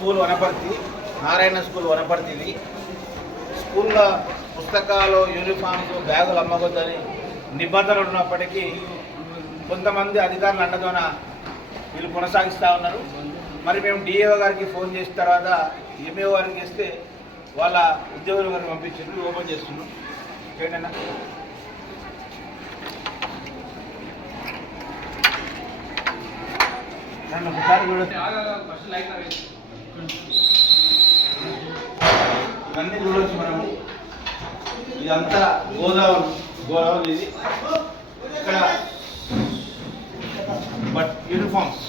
School Wanaparthy, Narayana school వనపర్తిది. స్కూల్లో పుస్తకాలు, యూనిఫామ్స్, బ్యాగులు అమ్మవద్దని నిబంధనలు ఉన్నప్పటికీ కొంతమంది అధికారులు అండతోన వీళ్ళు కొనసాగిస్తూ ఉన్నారు. మరి మేము డిఏఓ గారికి ఫోన్ చేసిన తర్వాత ఎంఏఓ గారికి ఇస్తే వాళ్ళ ఉద్యోగుల గారిని పంపించారు. ఓపెన్ చేస్తున్నాం. ఏంటన్నా ఒకసారి ఇవన్నీ చూడవచ్చు మనము. ఇదంతా గోదావరి ఇది. ఇక్కడ but uniforms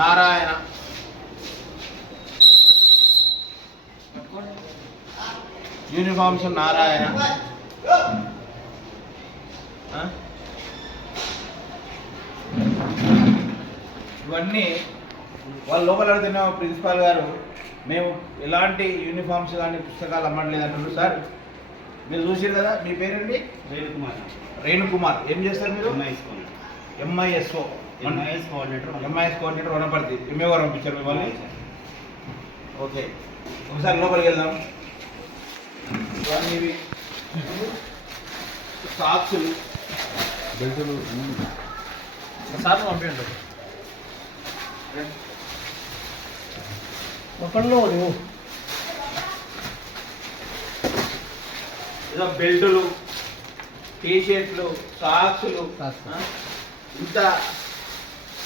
Narayana, uniforms Narayana. ఇవన్నీ వాళ్ళ లోపల అడుగుతున్న ప్రిన్సిపాల్ గారు మేము ఎలాంటి యూనిఫామ్స్ కానీ పుస్తకాలు అమ్మట్లేదు అంటున్నారు. సార్ మీరు చూసారు కదా, మీ పేరండి? రేణుకుమార్. ఏం చేస్తారు మీరు? ఎంఐఎస్ఓ కోఆర్డినేటర్ వనపర్తి. ఎంఏ గారు పంపించారు మిమ్మల్ని. ఓకే, ఒకసారి లోపలికి వెళ్దాం. ఇవన్నీ సాక్సులు, బెల్టులు సార్ పంపించండి. ఏదో బెల్టులు, టీషర్ట్లు, సాక్సులు ఇంత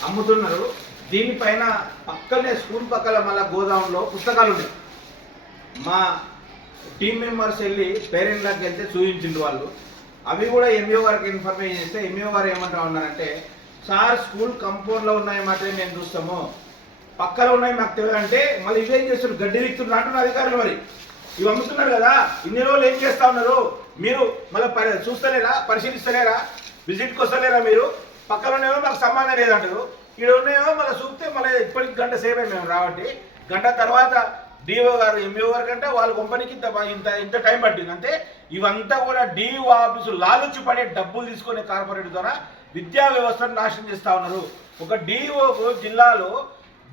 అమ్ముతున్నారు. దీనిపైన పక్కనే స్కూల్ పక్కన మళ్ళీ గోదాంలో పుస్తకాలు ఉన్నాయి. మా టీం మెంబర్స్ వెళ్ళి పేరెంట్లకు వెళ్తే చూపించిండు వాళ్ళు. అవి కూడా ఎంఈఓ గారికి ఇన్ఫర్మేషన్ ఇస్తే ఎంఈఓ గారు ఏమంటా ఉన్నారంటే, సార్ స్కూల్ కంపౌండ్లో ఉన్నాయి మాత్రమే మేము చూస్తాము, పక్కన ఉన్నాయి మాకు తెలియదు అంటే మళ్ళీ ఇవేం చేస్తున్నారు, గడ్డి విత్తున్నారు అంటున్నారు అధికారులు. మరి ఇవి అమ్ముతున్నారు కదా, ఇన్ని రోజులు ఏం చేస్తూ ఉన్నారు మీరు? మళ్ళీ చూస్తలేరా, పరిశీలిస్తలేరా, విజిట్కి వస్తలేరా మీరు? పక్కన ఉన్నాయో మాకు సంబంధం లేదంటారు, ఇక్కడ ఉన్నాయో మళ్ళీ చూస్తే మళ్ళీ ఇప్పటికి గంట సేపు అయింది మేము రాబట్టి. గంట తర్వాత డిఓ గారు, ఎంఈఓ గారు కంటే వాళ్ళ కంపెనీకి ఇంత టైం పట్టింది అంతే. ఇవంతా కూడా డిఓ ఆఫీసు లాలుచి పడే డబ్బులు తీసుకునే కార్పొరేట్ ద్వారా విద్యా వ్యవస్థను నాశనం చేస్తూ ఉన్నారు. ఒక డిఓకు జిల్లాలో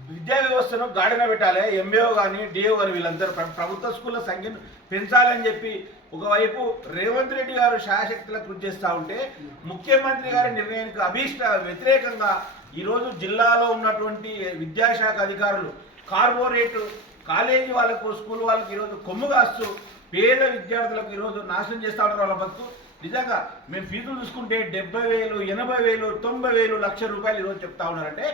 విద్యా వ్యవస్థను గాడిన పెట్టాలి. ఎంఈఓ కానీ డిఓ కానీ వీళ్ళందరూ ప్రభుత్వ స్కూళ్ళ సంఖ్యను పెంచాలని చెప్పి ఒకవైపు రేవంత్ రెడ్డి గారు శాయశక్తులకు కృషి చేస్తూ ఉంటే, ముఖ్యమంత్రి గారి నిర్ణయానికి వ్యతిరేకంగా ఈరోజు జిల్లాలో ఉన్నటువంటి విద్యాశాఖ అధికారులు కార్పొరేట్ కాలేజీ వాళ్ళకు, స్కూల్ వాళ్ళకు ఈరోజు కొమ్ము కాస్తూ పేద విద్యార్థులకు ఈరోజు నాశనం చేస్తూ ఉంటారు వాళ్ళ బతుకు. నిజంగా మేము ఫీజులు చూసుకుంటే 70,000, 80,000, 90,000, ₹1,00,000 ఈరోజు చెప్తా ఉన్నారంటే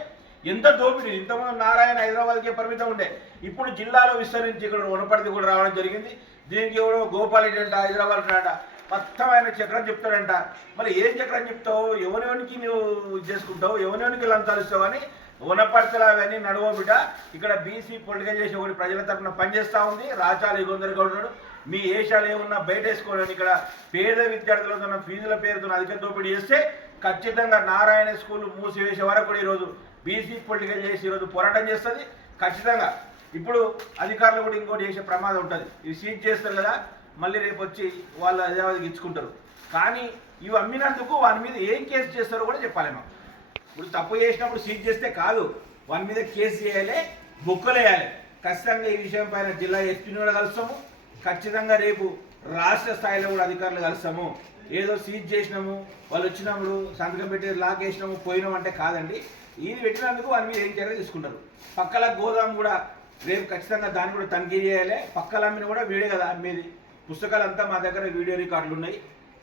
ఎంత దోపిడీ. ఇంతకుముందు నారాయణ హైదరాబాద్కే పరిమితం ఉండే, ఇప్పుడు జిల్లాలో విస్తరించి ఇక్కడ వనపర్తి కూడా రావడం జరిగింది. దీనికి ఎవరో గోపాల్ రెడ్డి అంట, హైదరాబాద్ అంట, మొత్తం ఆయన చక్రం చెప్తాడంట. మరి ఏం చక్రం చెప్తావు, ఎవరికి నువ్వు ఇది చేసుకుంటావు, ఎవరికి లంచాలు ఇస్తావు అని వనపర్తిలో అవన్నీ నడవ బిడ్డ. ఇక్కడ బీసీ పొలిటికల్ చేసి ఒకటి ప్రజల తరఫున పనిచేస్తూ ఉంది. రాచాలు ఇగొందరుగా ఉన్నాడు. మీ ఏషాలు ఏమున్నా బయట వేసుకోవాలని ఇక్కడ పేద విద్యార్థులతో ఫీజుల పేరుతో అధిక దోపిడీ చేస్తే ఖచ్చితంగా నారాయణ స్కూల్ మూసివేసే వరకు కూడా ఈరోజు బీసీ పొలిటికల్ చేసి ఈరోజు పోరాటం చేస్తుంది ఖచ్చితంగా. ఇప్పుడు అధికారులు కూడా ఇంకోటి చేసే ప్రమాదం ఉంటుంది. ఇవి సీజ్ చేస్తారు కదా, మళ్ళీ రేపు వచ్చి వాళ్ళు హైదరాబాద్కి ఇచ్చుకుంటారు. కానీ ఇవి అమ్మినందుకు వాని మీద ఏం కేసు చేస్తారో కూడా చెప్పాలి మాకు. ఇప్పుడు తప్పు చేసినప్పుడు సీజ్ చేస్తే కాదు, వాని మీద కేసు చేయాలి, బొక్కలు వేయాలి. ఖచ్చితంగా ఈ విషయం పైన జిల్లా ఎస్పీని కూడా కలుస్తాము. ఖచ్చితంగా రేపు రాష్ట్ర స్థాయిలో కూడా అధికారులు కలుస్తాము. ఏదో సీజ్ చేసినాము, వాళ్ళు వచ్చినప్పుడు సంతకం పెట్టి లాక్ వేసినాము పోయినాం అంటే కాదండి. ఇది పెట్టినందుకు వారి మీద ఏం చర్య తీసుకుంటారు. పక్కల గోదాం కూడా రేపు ఖచ్చితంగా దాన్ని కూడా తనిఖీ చేయాలి. పక్కల అమ్మిన కూడా వీడియో కదా అమ్మేది. పుస్తకాలు అంతా మా దగ్గర వీడియో రికార్డులు ఉన్నాయి.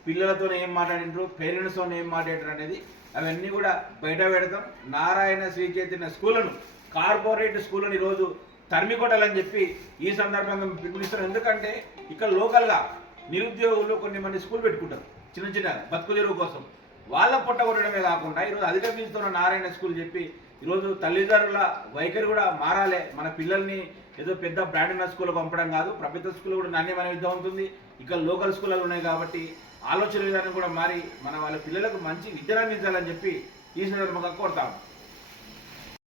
పిల్లలతో ఏం మాట్లాడిండ్రు, పేరెంట్స్తో ఏం మాట్లాడారు అనేది అవన్నీ కూడా బయట పెడతాం. నారాయణ శ్రీ చైతన్య స్కూళ్ళను, కార్పొరేట్ స్కూళ్ళను ఈరోజు తరిమి కొట్టాలని చెప్పి ఈ సందర్భంగా పిలుపునిస్తున్నాం. ఎందుకంటే ఇక్కడ లోకల్గా నిరుద్యోగులు కొన్ని మంది స్కూల్ పెట్టుకుంటారు చిన్న చిన్న బతుకు తెరువు కోసం. వాళ్ళ పొట్ట కొట్టడమే కాకుండా ఈరోజు అధిక ఫీజుతో నారాయణ స్కూల్ చెప్పి ఈరోజు తల్లిదండ్రుల వైఖరి కూడా మారాలి. మన పిల్లల్ని ఏదో పెద్ద బ్రాండ్ ఉన్న స్కూల్లో పంపడం కాదు, ప్రభుత్వ స్కూల్ కూడా నాణ్యమైన విద్య ఉంటుంది. ఇక్కడ లోకల్ స్కూళ్ళు ఉన్నాయి కాబట్టి ఆలోచన విధానం కూడా మారి మన వాళ్ళ పిల్లలకు మంచి విద్యను అందించాలని చెప్పి ఈ సందర్భంగా కోరుతాము.